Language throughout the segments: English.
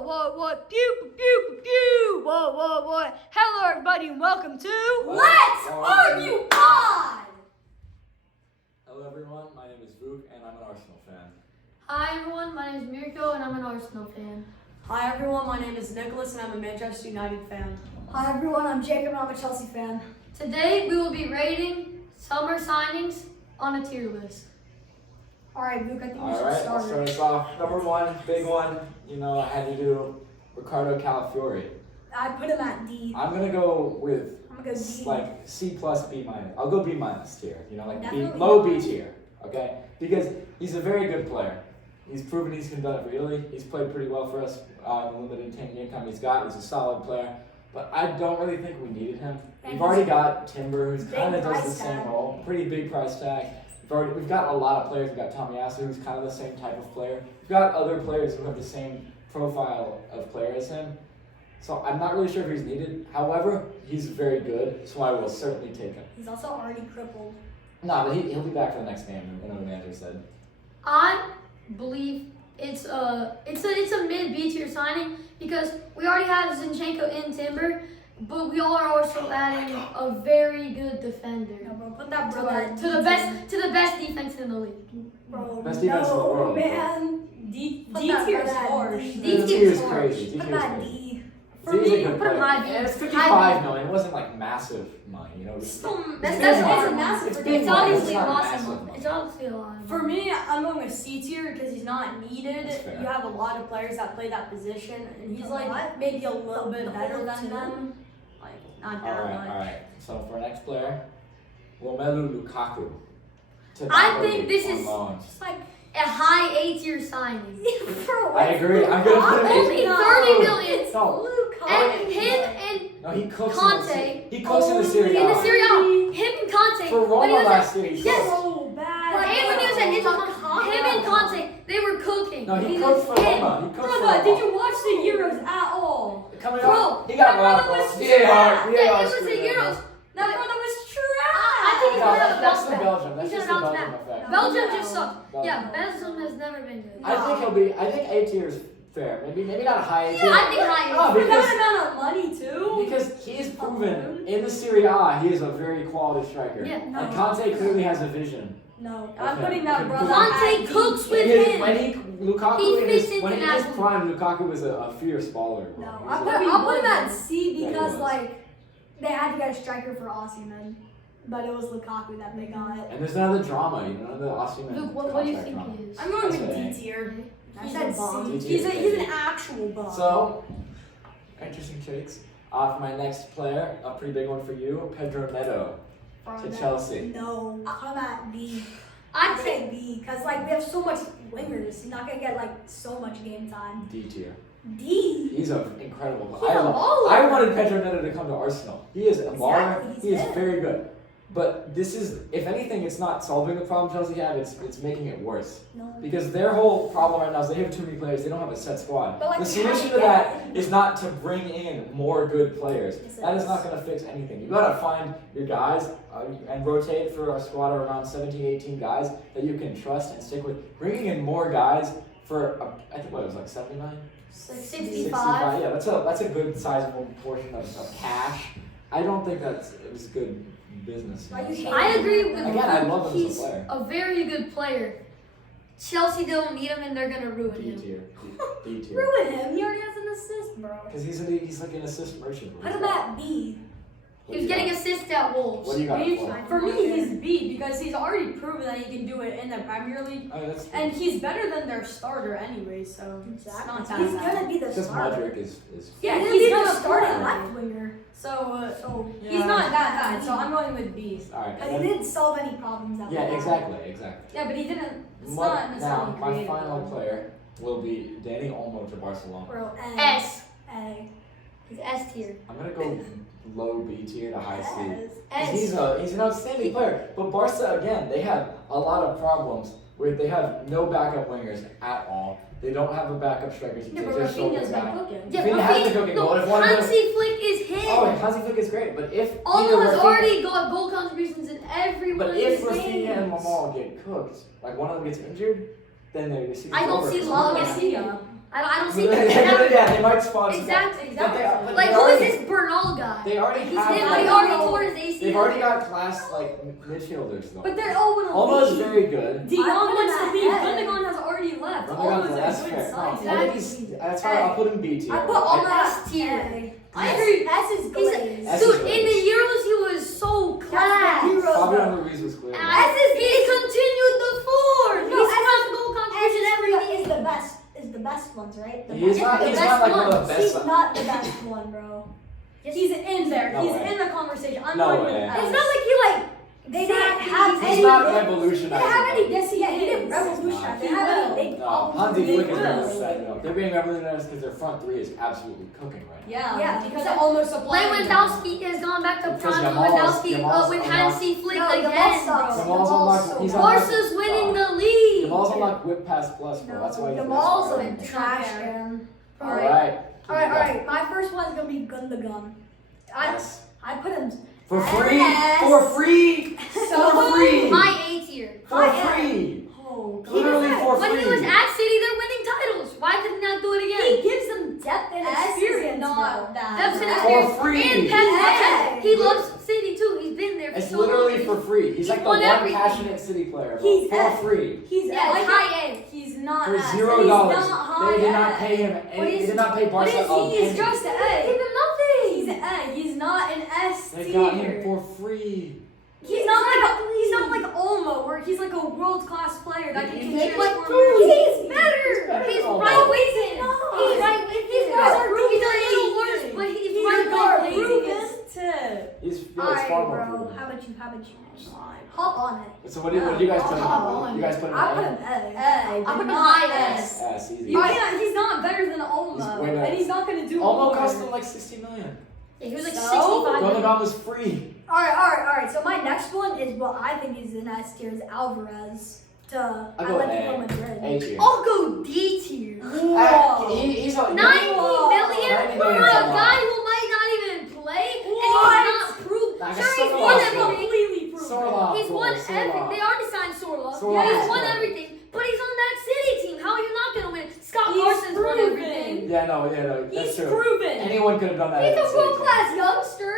what? Pew, pew, pew, pew. What? Hello, everybody, and welcome to Let's Argue Pod! Hello everyone, my name is Vuk and I'm an Arsenal fan. Hi everyone, my name is Mirko and I'm an Arsenal fan. Hi everyone, my name is Nicholas and I'm a Manchester United fan. Hi everyone, I'm Jacob and I'm a Chelsea fan. Today we will be rating summer signings on a tier list. Alright, Luke, I think we should Alright, I'll start. start us off. Number one, big one, I had to do Ricardo Calafiori. I put him at D. I'm gonna go with I'm gonna go D. like C plus, B minus. I'll go B minus tier, like B, Definitely low B B tier, okay? Because he's a very good player. He's proven he's done it for Italy. He's played pretty well for us in the limited income he's got. He's a solid player. But I don't really think we needed him. And We've already got Timber, who's big kind of does the price same tag. role. Pretty big price tag. We've got a lot of players. We've got Tomiyasu, who's kind of the same type of player. We've got other players who have the same profile of player as him. So I'm not really sure if he's needed. However, he's very good, so I will certainly take him. He's also already crippled. No, but he'll be back for the next game, you know what the manager said. I believe it's a mid B tier signing because we already have Zinchenko and Timber, but we are also adding a very good defender No, bro, put that to, brother at to D. the best defense in the league. Bro, Best defense in the no, world, bro. man. D Put that tier brother at scores. D. D D tier tier is scores. crazy. D Put tier him is at crazy. D. For He's a me, good put him player. high B. And it's High 55 B. million. It wasn't like massive money, Still, It's that's big a money. massive. It's It's, big money, obviously it's a not lot massive of money. It's obviously a lot. Of For money. me, I'm going with C tier because he's not needed. That's fair. You have a lot of players that play that position, and he's A like lot? maybe a little The bit better whole than team? them. Like, not that much. Alright. So for our next player, Romelu Lukaku. To I Napoli think this on is- loan. Just like, A high A tier signing. bro, I agree. I'm gonna put him Only in. 30 million. It's No. Luke. And him and No, he cooks Conte. He cooks in the Serie A. in the Serie A, him and Conte. For when he Roma was last year, he yes. cooked. So bad. And when he was at Inter, him and Conte, they were cooking. No, he was cooked for him. Roma. He cooked for Brother, Roma. did you watch the Euros at all? Coming Bro, up, he got that robbed. brother was bro. trash. Yeah, it was the Euros. That brother was I think he's No, gonna have a that's bounce the back. Belgium. That's He's just gonna the bounce Belgium back. effect. Belgium just sucked. Belgium. Yeah, Belgium has never been good. I think he'll be. I think A tier is fair. Maybe not high A tier. I think high A. No, For because that amount of money too. Because he's proven in the Serie A, he is a very quality striker. Yeah, no. And Conte clearly has a vision. No. I'm Okay. putting that Could- brother Conte at D. cooks with When him. Lukaku He in fits his, when into in his that. prime, Lukaku was a fierce baller. No, He was I'll a- put him at C Yeah, he because was. like they had to get a striker for Osimhen, but it was Lukaku that they got. And there's another drama, the Osimhen Luke, what do you contract think drama. he is? I'm going That's with what I D tier. I He's said a bum. C. He's an actual bum. So, interesting takes. For my next player, a pretty big one for you, Pedro Neto Bro, to that- Chelsea. No, put him at B. I I'd think say B because like they have so much wingers. He's not gonna get like so much game time. D tier. D. He's an incredible. He's a baller. I wanted Pedro Neto to come to Arsenal. He is a baller. Exactly, he's He is good. very good. But this is, if anything, it's not solving the problem Chelsea have. It's making it worse. No. Because their whole problem right now is they have too many players. They don't have a set squad. But, like, The they have solution to to get that in. is not to bring in more good players. Yes, it That is is. not going to fix anything. You got to find your guys and rotate for a squad of around 17, 18 guys that you can trust and stick with. Bringing in more guys for, I think what it was like 79? 65. Yeah, that's a good sizable portion of cash. I don't think it was good business. Why you hate I agree with Again, I love him as a he's player. a very good player. Chelsea don't need him and they're gonna ruin D him. tier. D tier. Ruin him. He already has an assist, bro. Because he's like an assist merchant. Put him at B. He was getting assists at Wolves. What do you got He's- for him? For me, he's B because he's already proven that he can do it in the Premier League, Oh, that's and he's better than their starter anyway. So it's Exactly. not that He's bad. gonna be the just starter. Modric is Yeah, He's he's gonna gonna start start at it. left winger. So Yeah. he's not that bad. So I'm going with B. alright. But he didn't solve any problems at Yeah, all. exactly. Yeah, but he didn't. It's My- not necessarily now, my creative. final though. player will be Danny Olmo to Barcelona. Bro, A. S. A. He's S tier. I'm gonna go low B tier to high C. S. 'Cause S. he's an outstanding player. But Barca again, they have a lot of problems where they have no backup wingers at all. They don't have a backup striker. Yeah, but Just shoulder Rafinha's guy. been cooking. Yeah, Rafinha has been Rafinha- cooking, no, but if one of them- Hansi Flick is him. Oh, and Hansi Flick is great, but if Olmo either has Rafinha- already got goal contributions in every one But of if his Rafinha games. and Lamal get cooked, like one of them gets injured, then the season's I don't over. see It's Lamal over. getting Garcia. I don't see that. Yeah, they might sponsor. Exactly. But they Like, who already- is this Bernal guy? They already He's have. him, like- but he already tore his ACL. They've already got class midfielders though. But they're all in a Almost league. very good. Dion I put wants him to at leave. A. Gundogan has already left. Gundogan's- Almost that's a good fair. sign. No, I think that's why I'll put him B tier. I put all S tier. A. I agree. S is glazed. S Dude, is in the Euros, he was so class. Euros, Fabian Ruiz was clear. He continued the form. No, He's S got goal contribution every is the best. Is the best ones, right? The He's best. not. the He's best not like one of ones. the He's best. not the best one, bro. He's in there. No He's way. in the conversation. I'm No going with way. S. It's not like he like they didn't have He's any. not They didn't revolutionizing. have any. them. Yeah, he didn't He's revolutionize. not. They didn't have any big No, problems. Hansi with Flick is it. going to set it up. They're being revolutionized because their front three is absolutely cooking right now. Yeah, because it almost applied. Lewandowski has gone back to Because prime Yamal's- Lewandowski Yamal's with unlocked- Hansi Flick No, again, Yamal bro. sucks. Yamal's Yamal's unlocked- so he's bad. unlocked- Barca's winning the league. Jamal's on like whip pass plus, bro. That's why he's the the balls best are player. trash him. All right. Alright. My first one's gonna be Gundogan. Yes. I put him For free. S. For free. For free. My A tier. For free. Oh, Literally for When he free. was at City, they're winning titles. Why did he not do it He again? gives them depth and experience. not that. That's an For experience. free. And Yeah. He loves City too. He's been there for It's so literally long. for free. He's like the won one everything. passionate City player, bro. He's For S. free. He's Yeah, like high A. He's not For S. $0. He's not They did not high pay him. What They is- did not pay What Barca is a he? He's penny. just an A. He's an A. He's not an S They tier. got him for free. He's not like Olmo, where he's like a world class player that can He's transform. He's better. better He's than right Olmo. with him. He's right with him. He's a little worse, but he's right with him. He's Alright, far more bro. proven. How about you? Hop on it. So what do you guys put I'll him? You guys put him I put in? him A. I put him not high S. S, easy. You can't. He's not better than He's Olmo, way better. and he's not gonna do. Olmo more. cost them like 60 million. Yeah, he was like So? 65. Gundogan was free. Alright. So my next one is what I think is an S tier is Alvarez to I'll go Atletico A. Madrid. A tier. I'll go D tier. He's a 90 million 90 for a million's a lot. guy who might not even play and What? he's not proved. Nah, Sure, he's Sorloth, won bro. everything. completely proven. Sorloth, He's bro, won Sorloth. everything. They already signed Sorloth. Sorloth He's is won good. everything. But he's on that City team. How are you not gonna win? Scott He's Parsons won proven. everything. Yeah, no, that's He's true. proven. Anyone could have done that. He's at a City. world class youngster.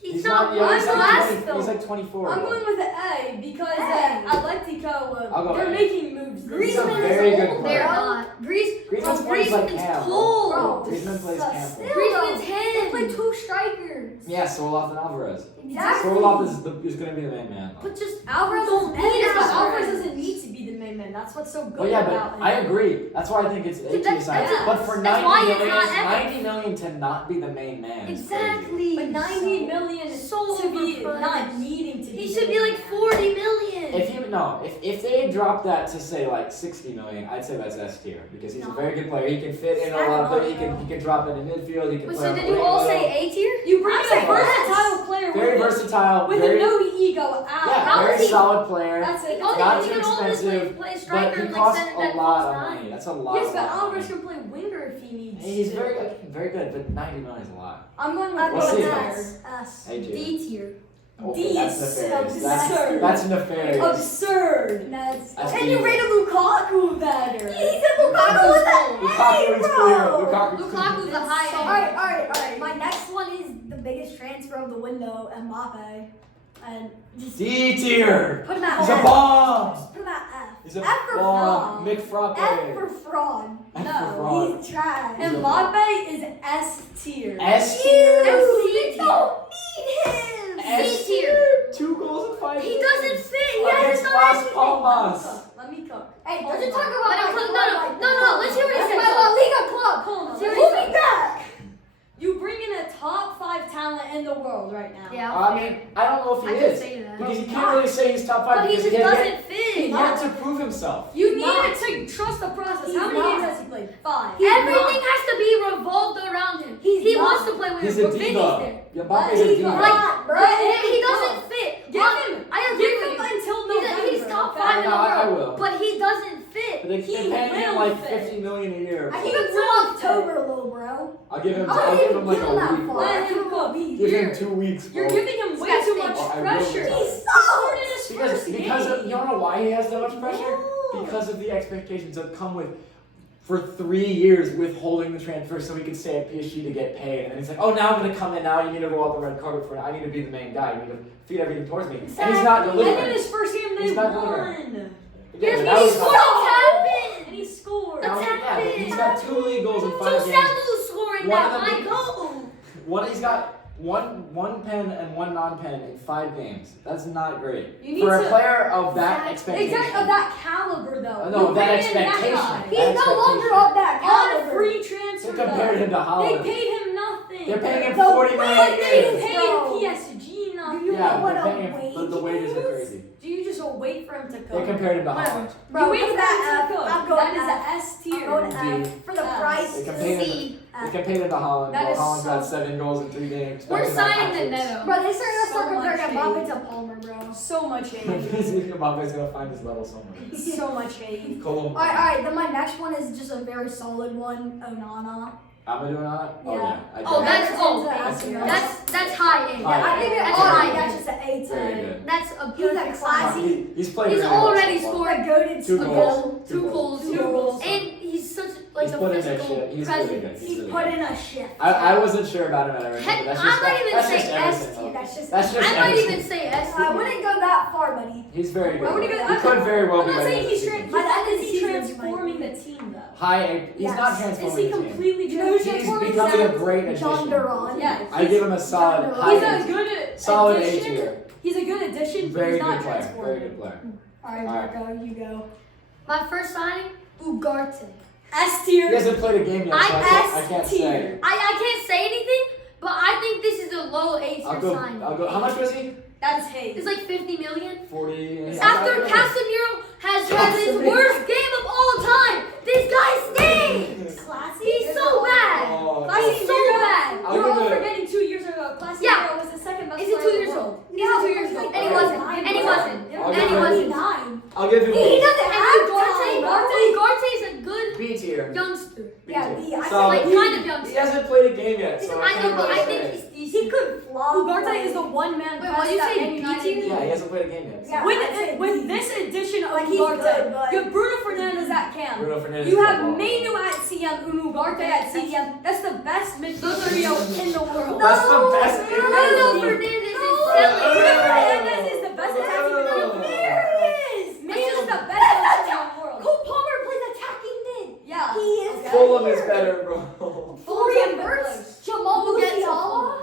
He's not young, one he's class like 20 he's like 24. I'm bro. going with an A because A. Atletico, I'll go they're A. making moves. He's a Griezmann very is good old. player. They're not. Griezmann plays like Griezmann's Cam, cold. bro. Griezmann plays So Cam. still, Griezmann's They play him. two strikers. Yeah, Sorloth and Alvarez. Exactly. Sorloth is going to be the main man. But just Alvarez don't is need better. us. Alvarez doesn't need to be the main man. That's what's so good Oh yeah, about but him. I agree. That's why I think it's Dude, 18 signs. that's- But for that's why 90 it's million, not ever. 90 million to not be the main man. is crazy. exactly. But 90 million is So to be overpriced. not needing to be. He the should be main like man. 40 million. If they had dropped that to say like 60 million, I'd say that's S tier because he's a very good player. He can fit in a lot of places. He can drop into midfield. He can Wait, play so on did the you wing all a little. say A tier? You bring I in say a versatile player Very with, versatile. with very, a no ego out. yeah, How very is he- solid player. That's it. Oh, Not he too can always expensive, play But striker he and costs like a that lot false of nine. money. That's a lot. Yes, of but money. Alvarez can play winger if he needs He's to. very good, but 90 million is a lot. I'm going with I'm We'll going see. S. A tier. D tier. Okay, D that's nefarious. absurd. That's nefarious. Absurd. That's That's And you evil. rated Lukaku better. He said Lukaku was an Lukaku A, is bro. clear. Lukaku's Lukaku's a high A. Alright. My next one is the biggest transfer of the window, Mbappe. And just D tier. put him at He's a F. bomb. Just put him at F. He's a F for bomb. fraud. McFrappe. F for fraud. F No, for fraud. He's trash. He's a- Mbappe is S tier. S tier. That's Dude, C we tier. don't need him. S C tier. 2 goals in 5 He games. doesn't fit. He Against hasn't done Las anything. Palmas. Let me cook. Hey, Let's don't talk about Let him my cook. club No, like no, let's hear what he That's says. my La Liga club. Hold on. See what We'll he be back. You bring in a top 5 talent in the world right now. Yeah. I mean, I don't know if I he can is. say that. Because you can't really say he's top 5 But he because just he doesn't he fit. had to prove himself. You He's not. needed to trust the process. He's How many not. games has he played? 5. Everything has to be revolved around him. He's He not. wants to play with He's him, a but Vinny's diva. there. Mbappe's a He's diva. not, bro. He doesn't fit. Give him. I agree Give with him you. until He's, November. he's top okay? 5 in the I world, will. but he doesn't fit. But they're He paying him will like fit. 50 million a year. I think until October, little bro. I'll give him. I I'll wouldn't give even him like give a him that week. far. Bro. Let him go. Give him 2 weeks. Bro. You're giving him way too much I will. pressure. He He sucks. scored in his Because first you don't know why he has that much pressure. No. Because of the expectations that come with for 3 years withholding the transfer so he could stay at PSG to get paid. And then he's like, oh, now I'm going to come in. Now you need to roll out the red carpet for it. I need to be the main guy. You need to feed everything towards me. And he's not And delivering. in his first game, they He's not won. Yeah, Here's that me was- scored. Happened. And he scored. Now, yeah, but he's got 2 league goals in 5 So games. Samu's scoring One now. of them- My goal. He's got one pen and 1 non-pen in 5 games. That's not great You need for a to- player of that expectation. Exactly, of that caliber, though. No, You that bring in that expectation. guy. He's no longer of that On a caliber. free They transfer, compared him to They Holland. paid him nothing. They're paying him The 40 million a But year. they paid Bro. PSG nothing. Do you Yeah, know what they're a paying him, wage but the wages are is? crazy. Do you just wait for him to They come? compared him to Whatever. Holland. Bro, you wait look for at that him to F. cook. I'm going That is F. an S tier. I'm going D. F for the F. price. They compared him. C. They compared him to Holland. That While is Holland's got so- 7 goals in 3 games. We're Expected by signing the hat-tricks. Neto. Bro, they started to So start comparing much Mbappe hate. to Palmer, bro. So much hate. Mbappe's gonna find his level somewhere. So much hate. Colombo. Alright, then my next one is just a very solid one, Onana. Amadou not? Oh Yeah. yeah. I Oh, do. that's oh, that's high A. High Yeah, I think A. it's That's alright, high. that's just an A Very tier. good. That's a He's a perfect classy- sign. He's played He's really well already so far. scored The goated 2 skill. goals. 2 goals, Two goals. and he's such like He's a put in a physical shit. He's presence. really good. He's really put good. in a shift. I wasn't sure about him at everything, Heck, but that's I just might even that's say just S Everton, tier. though. That's just. That's just I might Everton. even say S. I wouldn't go that far, buddy. He's very good. Why would he go- He could very well I'm be not better saying than he's this season. By the end of the is he season, transforming the team though? High A. He's Yes. not Is transforming he the team. completely You know who's He's transforming becoming a himself? great addition. John Duran. Yeah. I give him a solid He's high He's A. a good Solid A addition. tier. He's a good addition, but Very he's not good player. Very transforming. good player. Alright, Marco, you go. My first signing, Ugarte. S He tier. hasn't played a game yet, so I can't say. tier. I can't say anything, but I think this is a low A tier I'll go. signing. How much was he? That's hate. It's like 50 million. 40. After Casemiro has had his worst game of all time, this guy stinks. Classy. He's so bad. Oh, He's so bad. I'll You're give all it- forgetting 2 years ago. Classic Yeah. Hero was the second best Is he player 2 in years the old? world. He's 2 years old. And he wasn't. And he wasn't. I'll And give he it- wasn't. 9. I'll give him He B. doesn't have time. Ugarte is a good B tier. youngster. B Yeah, tier. B. I Solid. Like kind of He youngster. hasn't played a game yet, so I know, but I can't think really he's say. decent. He could flop. Ugarte is the one-man Wait, press what, you that say Man B United tier? needs. Yeah, he hasn't played a game yet. So. Yeah. I'd say With B. this addition of Like, he's good, Ugarte, but- you have Bruno Fernandes at cam. Bruno Fernandes You is have the ball. Manu at CM, Ugarte at CM. That's the best midfield trio in the world. That's the best. Bruno Fernandes is Bruno selling. Fernandes is the best attacking midfielder. There he is. Manu is the best attacking in the world. Cole Palmer plays attacking mid. Yeah. He is. Fulham is better, bro. Florian Wirtz, Jamal We'll get to Musiala.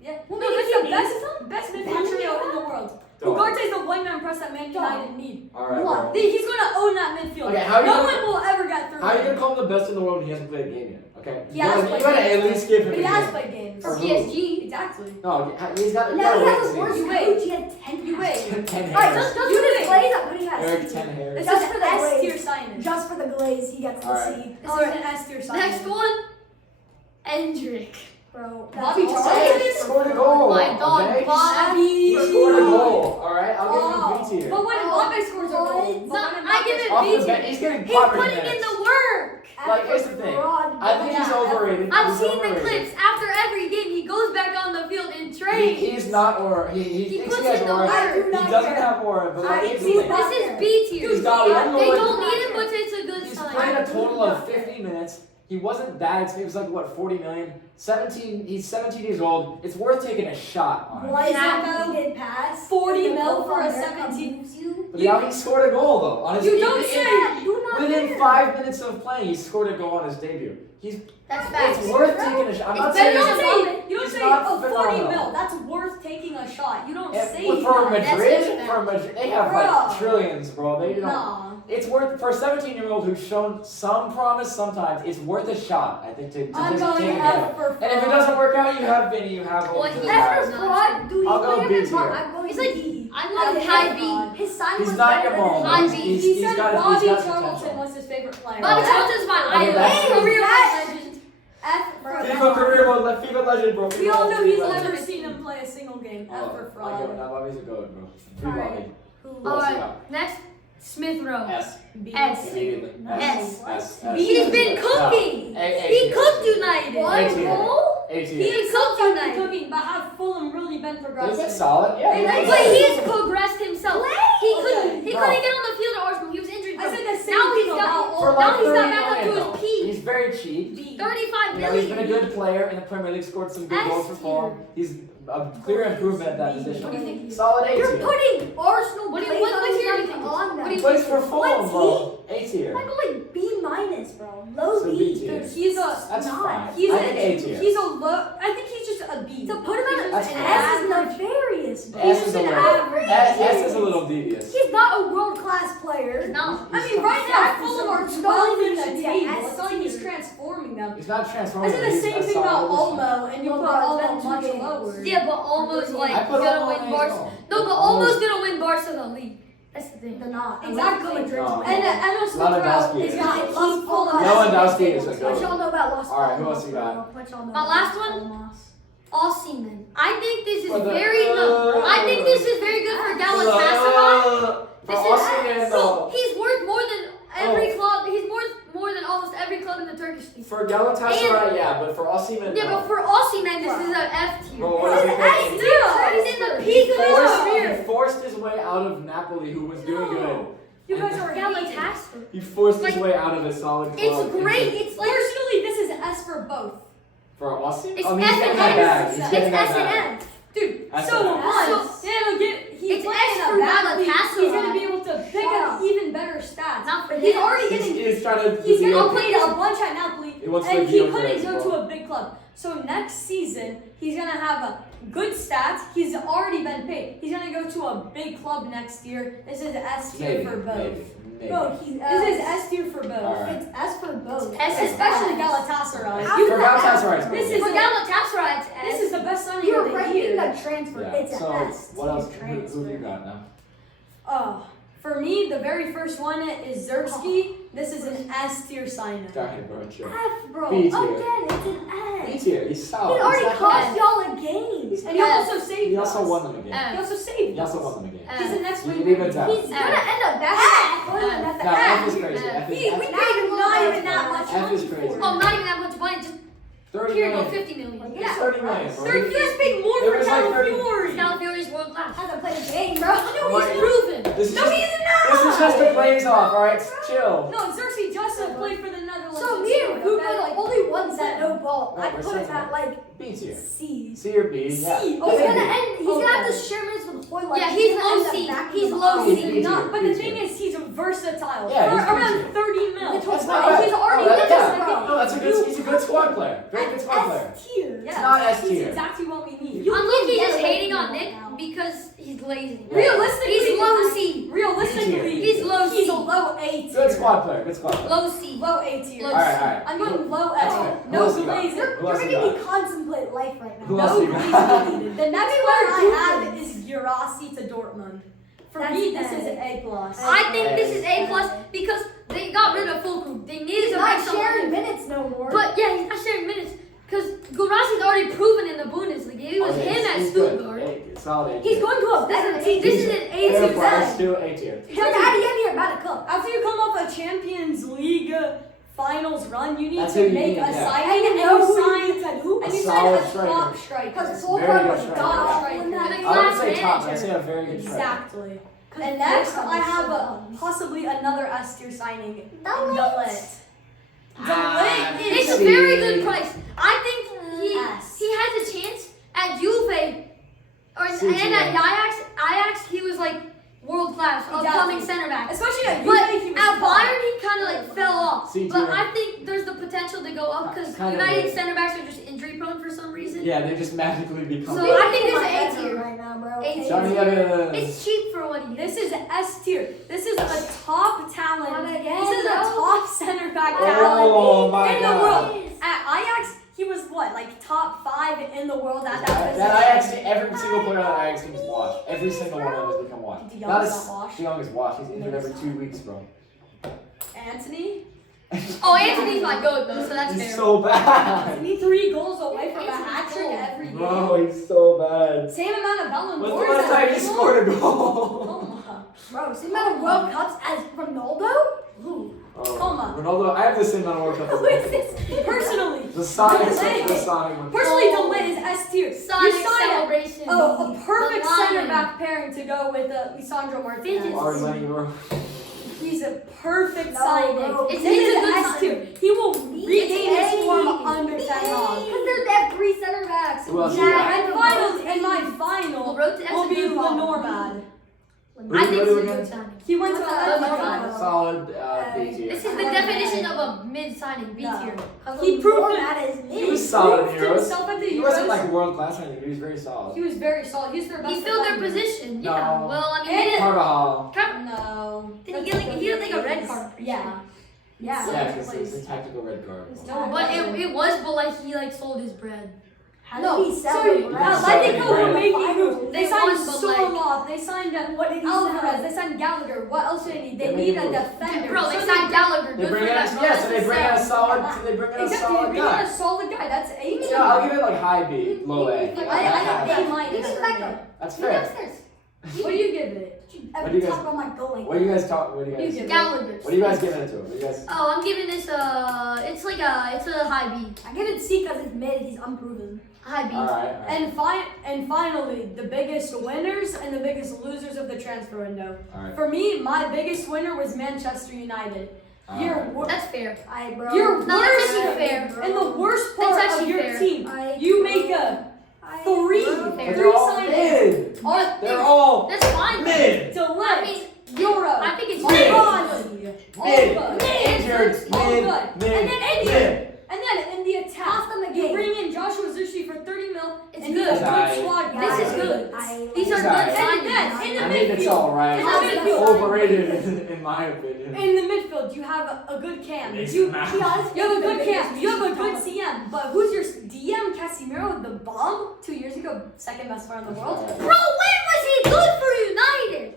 Yeah. Well, No, maybe that's he the best midfield trio in the world. Dog. Ugarte is the one-man press that Man United need. All right, What? bro. He's gonna own that midfield. Okay, how you no gonna- one will ever get through How are you him. gonna call him the best in the world when he hasn't played a game yet? Okay. He has you played gotta games. at least give him But a he has game. played games. For who? PSG. Exactly. No, he's got. No, he has a the worst You coach. wait. He had 10. You wait. 10 Alright, hairs. just You for the wait. glaze, what do you have? Eric 10 hairs. This Just is for an the S glaze. tier signing. Just for the glaze, he gets the Alright. C. This is an S tier signing. Next one, Endrick. Bro, Bobby that's Charlton also- He scored a goal. My dog, okay? Bobby. He scored a goal. All right, I'll give Oh, him B tier. but when Mbappe scores a goal, what? but when I give it Off B the tier. bench, he's getting He's popping putting in minutes. the work. Like, here's the thing. Broad- I think he's Yeah, overrated. I've He's seen the overrated. clips. After every game, he goes back on the field and trains. He's not aura. He He thinks puts he has in the aura. work. I do He not doesn't care. have aura, but like, here's the he's thing. not- This is B tier. He's got one They goal. don't need him, but it's a good He's sign. played a total of 50 minutes. He wasn't that expensive. It was like, what, 40 million? 17. He's 17 years old. It's worth taking a shot on him. One Sacco, completed pass. 40 and the mil goal for a from there 17. moves you. But now he scored a goal, though. On his You don't in- say. Yeah, do not Within care. 5 minutes of playing, he scored a goal on his debut. That's facts. It's worth taking a shot. I'm It's not better saying than You don't He's say, not oh, 40 phenomenal. mil. That's worth taking a shot. You don't And say for that. Madrid, That's they have Bro. like trillions, bro. They don't. Nah. It's worth for a 17-year-old who's shown some promise. Sometimes it's worth a shot. I think to I'm just going take it F down. for And if it doesn't work out, you have Vinny. You have Well, all he the has guys. After fraud, dude, I'll go he's B playing tier. I'm going He's like- B. I'm going Okay, high B. His sign He's was not better Jamal. than High his- B. He said got Bobby he's got Charlton potential. was his favorite player. Bobby Yeah. Charlton's my Okay, that's- idol. Career Yes. legend. F for FIFA career mode, FIFA legend, bro. We all know he's legend. never seen him play a single game. F for I get it. fraud. Now Bobby's a goat, bro. Free Alright. Bobby. Who? Who else you Alright, got? next, Smith Rowe. S. B. S. Immediately. S. S. He's been cooking. He cooked United. A tier. goal? A He tier. is sometimes been cooking, but have Fulham really been Is progressive? it solid? Yeah. They he like- is. But he's progressed himself. He Okay. couldn't. He No. couldn't get on the field at Arsenal. He was injured. I said the same Now thing he's about got. For Now like he's got 30 back up to million, his peak. very cheap. 35 You know, he's been a million. good player in the Premier League, scored some good goals for S Fulham. He's a clear improvement at that position. What do you think? Solid A You're tier. putting Arsenal What do you- plays what on tier do you nothing think? on What them. do you Plays for Fulham, What's bro. A tier. I go like B minus, bro. Low So B. B tier. Dude, he's a That's not. fine. he's I a think A tier. he's a low. I think he's just a B. To put him at That's an fine. S is nefarious, bro. S is a an little. average. S is a little devious. He's not a world class player. No. I mean, right now Exactly. Fulham are So 12 in he the should be a table. S It's not like he's tier. transforming them. He's not I transforming. said the he's same a thing solid about addition. Olmo, and you Well, put bro, Olmo it's been much 2 games. lower. Yeah, but almost like I put gonna Olmo win in Barca. as well. No, but almost gonna win Barca the league. That's the thing. They're not. Exactly. Madrid's No. winning. And Lewandowski is is. not. He's Fulham. Lewandowski is a What goat. y'all know about Los All right, who Palmas, else you bro? got? What y'all know My about last Los one? Palmas? Osimhen. I think this is Well, the- very no. I think this is very good for Galatasaray. This is bro, he's worth more than every club. He's worth more than almost every club in the Turkish league. For Galatasaray, yeah, but for Osimhen, Yeah, but for Osimhen, this is an F tier. Bro, what is he He's thinking? He's in the peak of his career. He forced his way out of Napoli, who was doing good. You guys are Galatasaray. He forced his Like, way out of a solid club. It's great. into- It's like Personally, this is S for both. For Osimhen? It's I mean, he's F getting and that S. bag. He's It's getting that S and bag. F. Dude, That's so an what? S. Yeah, no, he's It's playing S in for a bad league. Galatasaray. He's gonna be able to pick Shut up up. even better stats. Not for He's him. already getting. He's trying to. He's be gonna a- play a bunch at Napoli, He wants to and be he a couldn't player, go bro. to a big club. So next season, he's gonna have a good stats. He's already been paid. He's gonna go to a big club next year. This is S tier Maybe, for both. maybe. Bro, he's This is S tier for both. Alright. It's S for both. S Especially Galatasaray. How For the Galatasaray, it's This good. is For Galatasaray, it's S. This is the best signing You're of the ranking year. the transfer. Yeah. It's So, an S. what else? tier Who have you transfer. got now? For me, the very first one is Zerski. This is an S tier signing. Go ahead, bro. Chill. F, bro. B tier. Again, it's an B S. tier. He's solid. He already He's not cost bad. y'all a game. And he also saved He also us. won them again. He F. also saved He also us. won them again. He's the next You winger. leave it down. He's gonna end up back at Portland at the No, F is end. crazy. F We is paid him not even that much F money is crazy. for him. Oh, not even that much money. Just 30 here you go, million. 50 million. It's 30 million, bro. You guys paid more It for was like 30 Calafiori. Calafiori is world class. Hasn't played a game, bro. Like, He's proven. This is No, just, he's this is just the glaze off, alright? Chill. No, Xerxes just played for the Netherlands. So and me and scored, Poop okay? are the only ones that know ball. No, I we're put him sensible. at like B tier. C. C or B, yeah. C. He's Okay. gonna end. He's gonna have to Okay. share minutes with Hoyland. Yeah, he's gonna low end up C. back He's in the low bottom. C. B Not, tier, but B the tier. thing is, he's versatile. Yeah, for he's B around tier. 30 mil. That's That's not not bad. bad. He's already No, with yeah. us, bro. No, that's a good. He's a good squad player. Very good squad player. S tier. Yes, It's not S he's tier. exactly what we need. You I'm can't looking get just away hating from on that Nick now. because he's lazy. Yeah. Realistically, He's low C. Realistically, He's low He's C. a low A tier. Good squad player. Good squad player. Low C. Low A tier. Low Alright, alright. I'm going low That's A. fair. Who No else you got? glazing. Who You're else you making me got? contemplate life right now. Who else No you got? glazing needed. The next one I Googling. have is Girassi to Dortmund. For That's me, this A. is A plus. I think this is A plus because they got rid of Fulkrug. They needed He's to not bring someone sharing in. minutes no more. But yeah, he's not sharing minutes because Gurassi's already proven in the Bundesliga. It was Okay, him at he's good. Stuttgart. A, solid A tier. he's going to a better team. This is an A Fair tier. play, still A tier. He's at the end here about a cup. After you come off a Champions League finals run, you need That's who to you make need, a yeah. signing And and you know you who sign you said who? and A you solid sign a top striker. striker. Because Very Fulham good was striker, god yeah. awful in that. Good I would say Class top. I'd manager. say a very good striker. Exactly. And next, Fulham I was have so a, dumb. possibly another S tier signing. Dalit. Dalit is It's a very good price. I think S. he has a chance at Juve or C and tier. at Ajax. Ajax, he was like world class, upcoming Exactly. center back. especially at But Juve, he was at top. Bayern, he kind of like fell off. C But tier. I think there's the potential to go up because Kinda United did. center backs are just injury prone for some reason. Yeah, they just magically become. So good. I think He's it's my an A S tier. right now, bro. A tier. Johnny, It's cheap for what he This is. is S tier. This is a top talent. Not again, This is a bro. top center back Oh talent my in the God. world. At Ajax, he was what, like top 5 in the world at that position. That Ajax team, every single player on that Ajax team is washed. Every single one of them has become washed. De Jong's Not not as washed. De Jong is washed. He's injured every 2 weeks, bro. Anthony, Oh, Anthony's my goat though, so that's He's fair. so bad. Anthony 3 goals away from a Anthony's hat trick goal. every game. Bro, he's so bad. Same amount of Ballon When's the d'Ors last time he as Ronaldo. scored a goal? Oh Bro, same amount of World Cups as Ronaldo? Who? Come on. Ronaldo, I have the same amount of World Cup as Who is him. this? Personally, The Sonic, Delay. the Sonic one. personally, Delit is S tier. Sonic You signed celebration. a perfect The lion. center back pairing to go with Lisandro Martinez. Fidget. Or Lenny Euro. He's a perfect No, signing. bro. It's This a is good S signing. tier. He will regain Who else? Nah, you got? And finally, and my final Well, that's will a be good call. Lenormand. I think it's a Who good again? signing. He went to Lenormand. Solid B tier. This is the definition of a mid signing, B tier. He proved it. that is He was me. solid in proved Euros. himself at the He wasn't Euros. like world class or anything, but he was very solid. He was very solid. He's their best. He filled their defender. position. No. Yeah. Well, I mean, And he did. Carvajal. No. Did he get like a red card? I'm pretty Yeah. sure. Yeah. Yeah, because it was a tactical red card. No, But it was, but like he like sold his bread. How No, did he sell sorry, it? Now, Atletico Brad. were making moves. They They signed won, but, like- Sorloth. They signed What did he Alvarez. sell? They signed Gallagher. What else do they need? They They need made a moves. defender. Bro, they So signed Gallagher. They Good bring for in them. so they bring in a solid. They bring in a Exactly. solid They bring in guy. a solid guy. That's A. Yeah, I'll give it like high B, low A. I That have kind A of- minus. Give me for back me. up. That's Go fair. upstairs. What do you give it? What do you guys- Talk about my goal like What do you guys talk? What do you You guys? give it. Gallagher. What are you guys giving it to him? What do you guys? Oh, I'm giving this it's like it's a high B. I give it C because it's mid. He's unproven. High B. All right. And finally, the biggest winners and the biggest losers of the transfer window. All right. For me, my biggest winner was Manchester United. Your wor- That's fair. Your No, that's worst actually fair. and the worst That's part of actually your fair. team, you make a three. But Fair. they're all signings. mid. Are They're all That's fine. mid. Delect, I mean, Euro, I think it's Mid. Ronnie, Mid. Alba, Injured. all Mid. good. Mid. And then India. Mid. And then in the attack, Cost them the you game. bring in Joshua Zushi for 30 mil. It's and good. he's a Nice. good squad guy. This is good. These are He's good alright. signings. And then in the I mean, it's midfield, all right. in the midfield, Overrated, in my opinion. in the midfield, you have a good cam. Mason You Mount. have a good cam. You have a good CM. But who's your DM? Casemiro, the bomb, 2 years ago, second best player in the world. Bro, when was he good for United?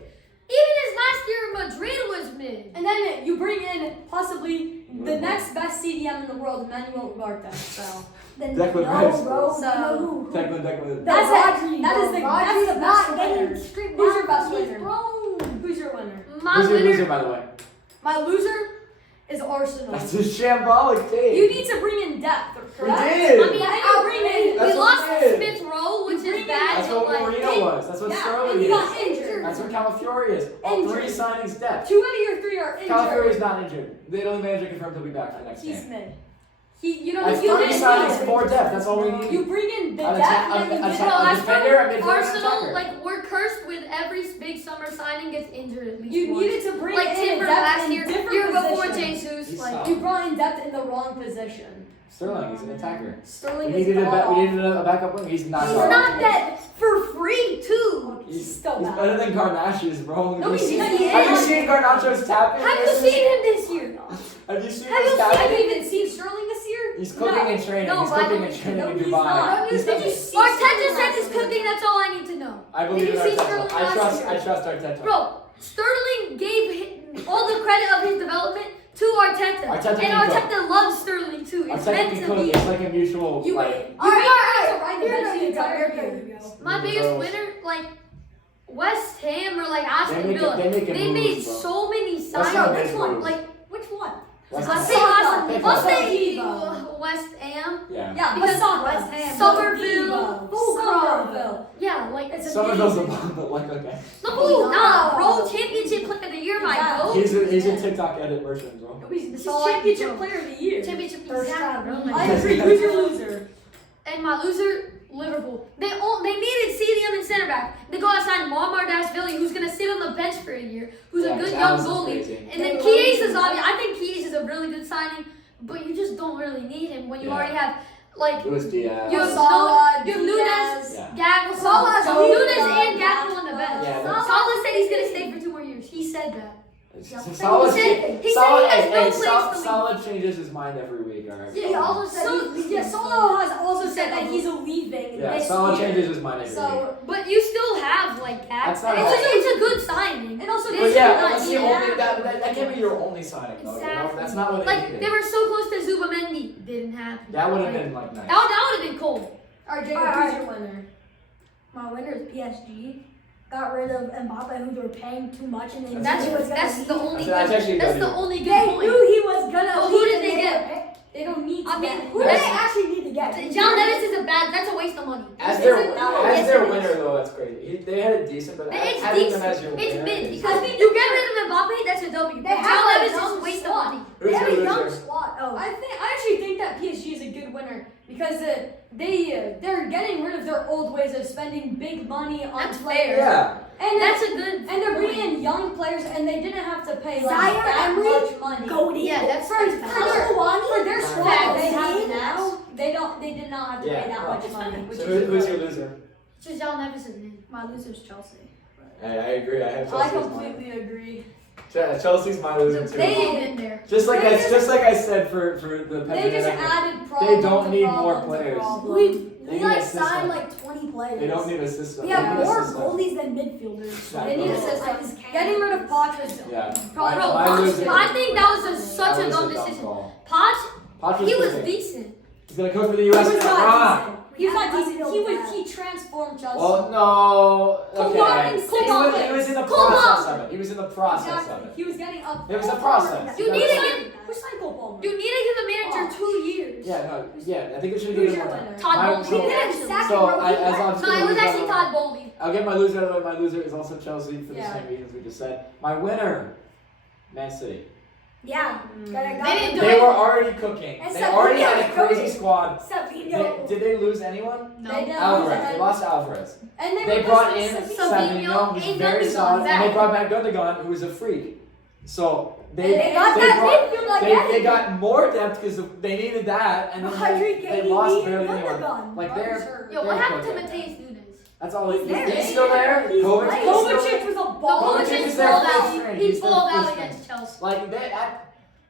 Even his last year in Madrid was mid. And then you bring in possibly the next best CDM in the world, Manuel Ugarte. So Then Declan no, Rice. bro. So- You know who? Declan. That's Rodri, that is bro. the Rodri's best not winner. getting straight Who's your back best on his winner? throne. Who's your winner? My Who's your winner. loser, by the way? My loser is Arsenal. That's a shambolic team. You need to bring in depth, We correct? did. I mean, And you bring in. That's we what lost we did. Smith Rowe, which You bring is in- bad. That's but what like, Mourinho was. That's what Yeah, Sterling and he is. got injured. That's what Calafiori is. All Injured. three signings depth. 2 out of your 3 are Calafiori is injured. not injured. The only manager confirmed he'll be back for the next He's game. mid. You know, That's you three bring signings, in- more depth. That's all we need. You bring in the An depth, attack- and then an you attack- get a I defender, feel a midfielder, and Arsenal, attacker. like we're cursed with every big summer signing gets injured at least You once. needed to bring Like in Timber depth last in year, different year before positions. Jesus. He's Like solid. You brought in depth in the wrong position. Sterling, he's an attacker. Sterling We is needed god we awful. needed a backup wing. He's not. he's solid. not that for free too. He's Still he's bad. better than Garnacho's, bro. No, Have he's you not. seen- He Have you is. seen Garnacho's tapping? Have you seen him this year? Have you seen Have his you Have tapping? you even seen Sterling this year? He's cooking No. and training. No, He's but I cooking don't and think- training no, in he's Dubai. not. He's Did cooking. you see Arteta Sterling said last he's year? cooking. That's all I need to know. I believe Did in you see Arteta. Sterling I last trust. year? I trust Arteta. Bro, Sterling gave all the credit of his development to Arteta, Arteta and can cook. Arteta loves Sterling too. It's Arteta meant can to cook. be. It's like a mutual. You like, wait. You Alright, made alright, to ride the You're bench not the entire your year. My Girls. biggest winner, like West Ham or like Aston They make it- Villa, they make it they moves, made bro. so many West Ham signings. makes Which one? moves. Like Which one? West I'll Ham. say Aston. Pick I'll one. say Saliba. West Ham. Yeah. Yeah, Because Basaka, West Ham. Somerville. Somerville. Yeah, like It's a Somerville's a big- bomb, but like okay. no, nah, bro. Championship player of the year, my Exactly. goat. He's a TikTok edit merchant, bro. He's That's all I championship know. player of the year. Championship First exactly, round. bro. I agree. Who's your loser? And my loser, Liverpool. They needed CDM and center back. They go and sign Muammar Dashvili, who's gonna sit on the bench for a year, who's Yeah, a good 'cause young Alison's goalie. crazy. And then Kies is obvious. I think Kies is a really good signing, but you just don't really need him when you Yeah. already have like Luis Diaz. you have Salah, you have Nunes, Yeah. Gakpo, Salah's Nunes good. and Gakpo on the bench. Yeah, that's- Salah said he's gonna stay for 2 more years. He said that. Solid, He said he solid, has no hey, place Sol- to leave. Solid changes his mind every week, alright? He also said he's leaving. Solo has also said that he's leaving Yeah, this Solid year. changes his mind every week. So, But you still have like that. That's not It's a good signing. and also This But is yeah, not that's the even only, that can't be your only signing, though. You know? Exactly. That's not what they Like needed. they were so close to Zubamendi, didn't happen. That would have Like, been like nice. That would have been cool. alright, Jacob, Alright. who's your winner? My winner is PSG. Got rid of Mbappe, who they were paying too much, and they That's knew he was gonna that's the leave. only That's good. actually That's good. the only good They point. knew he was gonna But leave. who did and they get? were- They don't need to I mean, get Who did That's- they actually need to get? John Neves is a bad. That's a waste of money. As Is their it? No, as yes, their it is. winner though, that's crazy. They had it decent, but It's having decent. them as your It's winner mid is- because you get rid of Mbappe. That's a W. They But have John a Neves is young a waste of squad. money. They Who's have your a young loser? squad. Oh, I actually think that PSG is a good winner because because they're getting rid of their old ways of spending big money on That's players. Yeah. And That's a good. and they're point. bringing in young players, and they didn't have to pay like Zaire that Emery, much money. Goated. Yeah, that's For that's their bad. for their Facts. squad that they have Facts. now, they did not have to Yeah. pay that much money. Which So is who's your good. loser? Giselle Nevis is in. My loser's Chelsea. Hey, I agree. I have I Chelsea as mine. completely agree. Chelsea's my loser too. They- in there. Just like they I just- just like I said for the They just Petr added problems. don't to need problems more to players. problems. We need like a system. signed like 20 players. They don't need a system. We They have need a more system. goalies than midfielders. Yeah, They need a I system. I just can't. Getting rid of Poch was Yeah. probably Bro, My Poch, loser- I think that was such That a was dumb a dumb decision. call. Poch, Poch he was cooking. decent. He's gonna coach for the He U.S. was now. not Wrong. decent. He was not I decent. feel He bad. transformed Chelsea. Well, no. Come Okay. on, He come on. was in the Come process on. of it. He was in the process of Exactly. it. He was getting up. It was a process. You need to give, Recycle Palmer. you need to give the manager 2 years. Yeah, no, yeah. I think it should Who's give your him more time. winner? Todd My- Bowley. so- We didn't sack So him, bro. I, as I'm No, just it gonna was lose actually that Todd one. Bowley. I'll get my loser out of the way. My loser is also Chelsea for the Yeah. same reasons we just said. My winner, Man City. Yeah. Mm. Gotta They didn't do They it. were already cooking. And They already had a Savinho crazy was squad. Savinho. Did they lose anyone? No. They didn't. Alvarez. They lost Alvarez. And They brought in replaced Savinho. Savinho, who's Ain't very nothing solid, on and they that. brought back Gundogan, who was a freak. So They got they that brought- midfield they again. got more depth because they needed that, and then Rodri, they lost KDB, barely and anyone. Gundogan. Like they're Yo, what they're happened to cooking. Mateus Nunes? That's all. He's there. He's still there. He's Kovacic playing. is still Kovacic there. was a No, ball. Kovacic Kovacic is their balled first out. string. He He's their balled first out string. against Chelsea. Like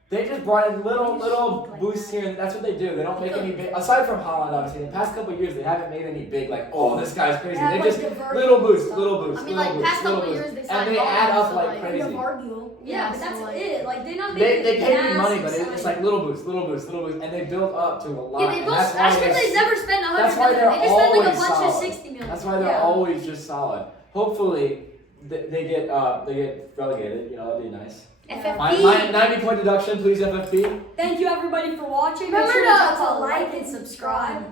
they just brought in little boosts here, and that's what they do. They don't make any big. Aside from Holland, obviously, in the past couple of years, they haven't made any big like, oh, this guy's crazy. Yeah, They like just Gavardio little boosts, stuff. little boosts, I mean, little like, boosts, past little couple boosts. years, they and signed they add Holland, up so, like like- And crazy. Gavardio. Yeah, but that's so, like- it. Like they're not They making pay me money, but massive it's like little boosts, little boosts, little boosts, and they build up to a lot. Yeah, they and both. that's why Ashford, they're- they never spent 100 that's why million. they're They just spent like a always bunch of solid. 60 million. That's why they're Yeah. always just solid. Hopefully, they get relegated. You know, that'd be nice. FFP. My 90-point deduction, please FFP. Thank you everybody for watching. Make Remember sure to- to like and subscribe.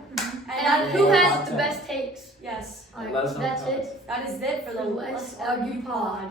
And who Yeah. has the best takes? Yes, Alright, Let us know in the that's comments. it. that is it for the Let's Let's Argue Argue Pod.